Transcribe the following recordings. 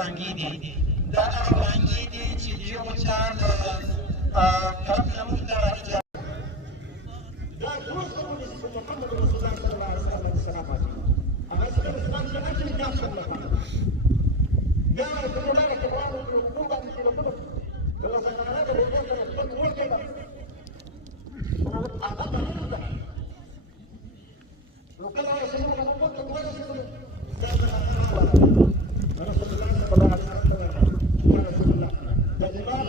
بانګې دي دا هغه بانګې دي چې د یو چا له طرف نه موږ ته راځي دا درست کولی چې محمد رسول الله صلی الله علیه وسلم السلام علیکم هغه سره اسلام څنګه چې دا څنګه لپاره بیا د مولانا کبرانو د حقوق باندې تلفون د زنانه د هغې سره خپل ور کېده هغه قانون ده نو کله ورسېدو نو موږ ته ورسېدو دا رسول الله صلی الله علیه وسلم یا رسول الله د جماعت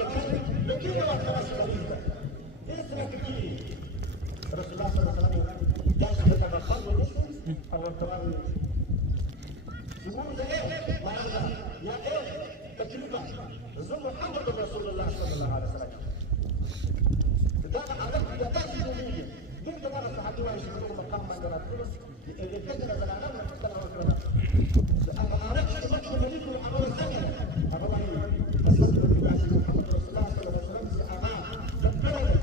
د کیږي وخت راځي هیڅ نه کیږي رسول الله صلی الله علیه وسلم دا څه ته خبر ونیسي او ورته وایي يقول ده ايه؟ معنى يا ايه؟ تجربة زو محمد رسول الله صلى الله عليه وسلم. ده عرفت يا بس جميل. دول مرة صحابي وايش يقولوا مقام ما جرى اللي كذا زلالة ما تقدر أقرأ. أنا عرفت ما تقول لي كل عمر الزمن. أنا والله أصدق بالله محمد رسول الله صلى الله عليه وسلم في أمان. تذكرني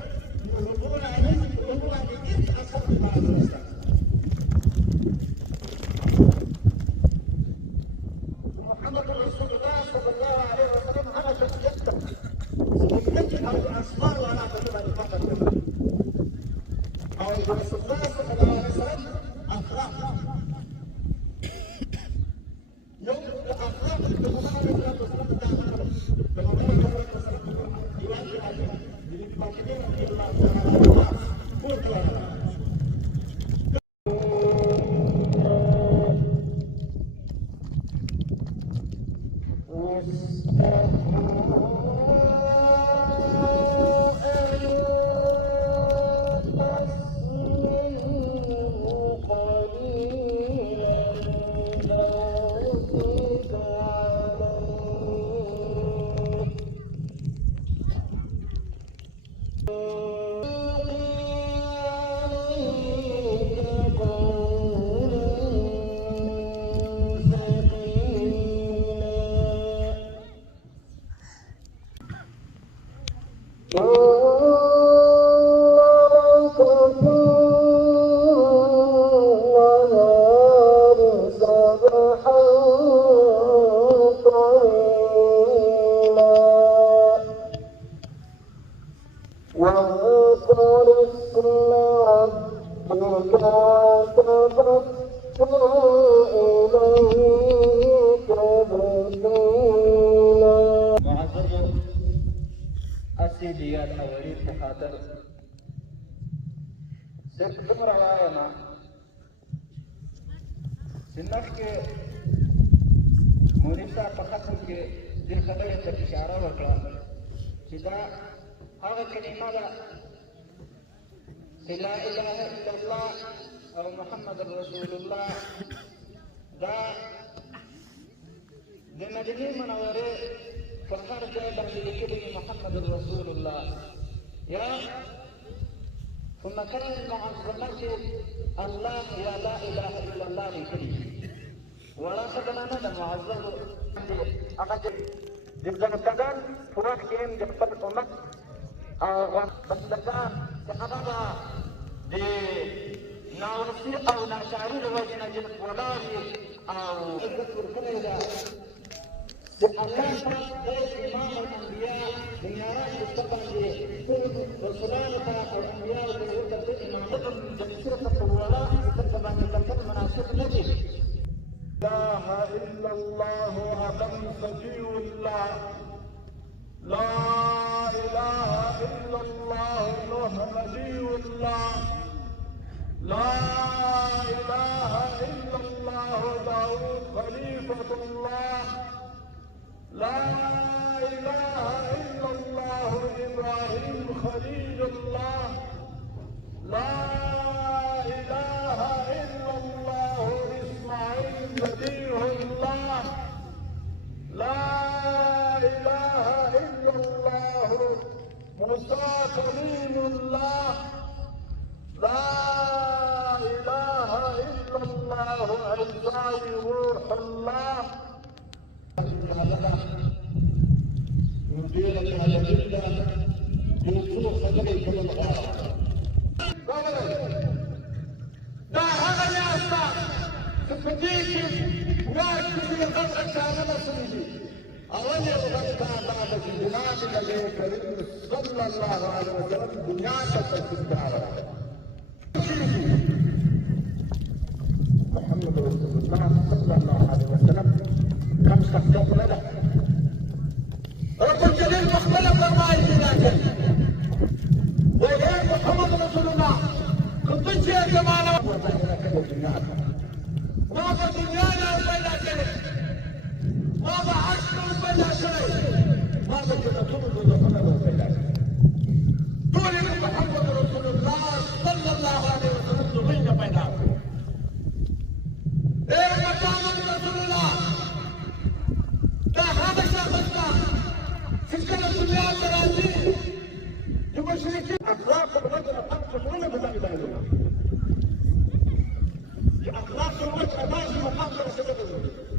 يقولون عليه يقولون عليه إنت أصدق بالله عليه وسلم. محمد رسول الله صلى الله عليه وسلم أنا شخصيته سيكتب أو الأسماء وأنا أكتبها لفقط أو رسول الله صلى الله عليه وسلم أخلاق يوم الأخلاق بمعنى الله وسلم داخل بمعنى الله وسلم يواجه عليها للمكتبين في الله تعالى لا إله إلا الله أو محمد رسول الله دا د مدینې منورې په هر ځای باندې لیکلي محمد رسول الله یا په مکان معظمه کې الله یا لا إله إلا الله لیکلي وړه خبره نه ده معظم هغه د بندګان په وخت کې د خپل امت او بندګان چې هغه د ناوسي او ناچاري له وجې نه جنت ولاړ او عزت ورکړی ده چې الله پاک د امام الانبیاء د معراج په شپه باندې ټول رسولانو ته او انبیاو ته ورته امامت د مسیرت په ولا څرګه باندې کتل مناسب نه دي لا إله إلا الله علم سجي الله لا إله إلا الله محمدي الله لا إله إلا الله داود خليفة الله لا إله إلا الله إبراهيم خليل الله لا إله إلا الله إسماعيل بديع الله لا إله إلا الله موسى كليم الله لا إله إلا الله عيسى روح الله نديرك على جدة يوسف خليك من الغار دا هغه یاسته چې په دې کې واک کې د غږ اچانه مسلې دي اول یو غږ دا ده چې جناب نبی کریم صلی الله علیه وسلم دنیا ته تشریف راوړی محمد رسول الله صلی الله علیه وسلم کم سختیات نه ده رب الجلیل پخپله فرمایي چې دا کوي وایي محمد رسول الله که ته چېرته زمانه ظاهره کړې دنیا ته ما به دنیا نه پیدا کړې ما به عرش نه پیدا کړی ما به جنتونو دوزخونه به پیدا کړي ټول یې محمد رسول الله صلی الله علیه وسلم د دوی نه پیدا کړو ای محمد رسول الله دا هغه شخص ده چې کله دنیا ته راځي د مشرکین اخلاق په وجه نه پټ فکرونه به باندې باندې چې اخلاق په وجه داسې مقام ته رسېدلی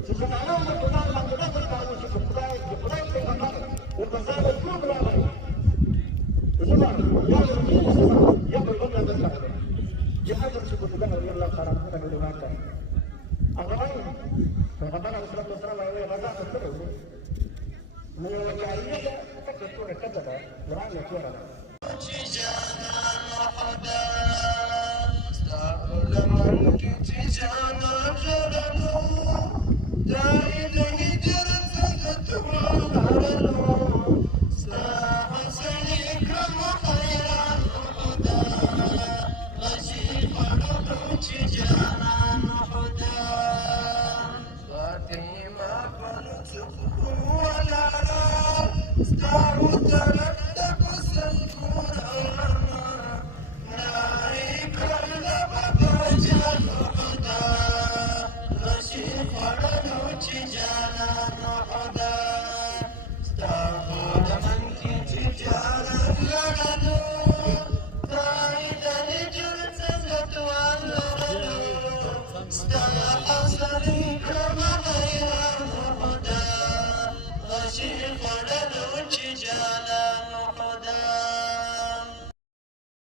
چې زمانه مردان باندې نظر باندې چې د خدای پیغمبر ورپسې ټول راغلی زما یا یا پیغمبر نظر راغلی جهاد چې په دغه رضی الله تعالی عنه باندې روان کړ هغه وایي پیغمبر علیه الصلاه والسلام وایي غزا څه کړو نو یو جاهلیه ده فکر توره کده ده قرآن یې توره ده چې جانان خدا ستا په لمن کې چې جانان ژړلو دا یې د هجرت څخه تورلو ستا حسن یې کړم حیران خدا غشي خوړلو چې جانان خدا فاطمه په لطف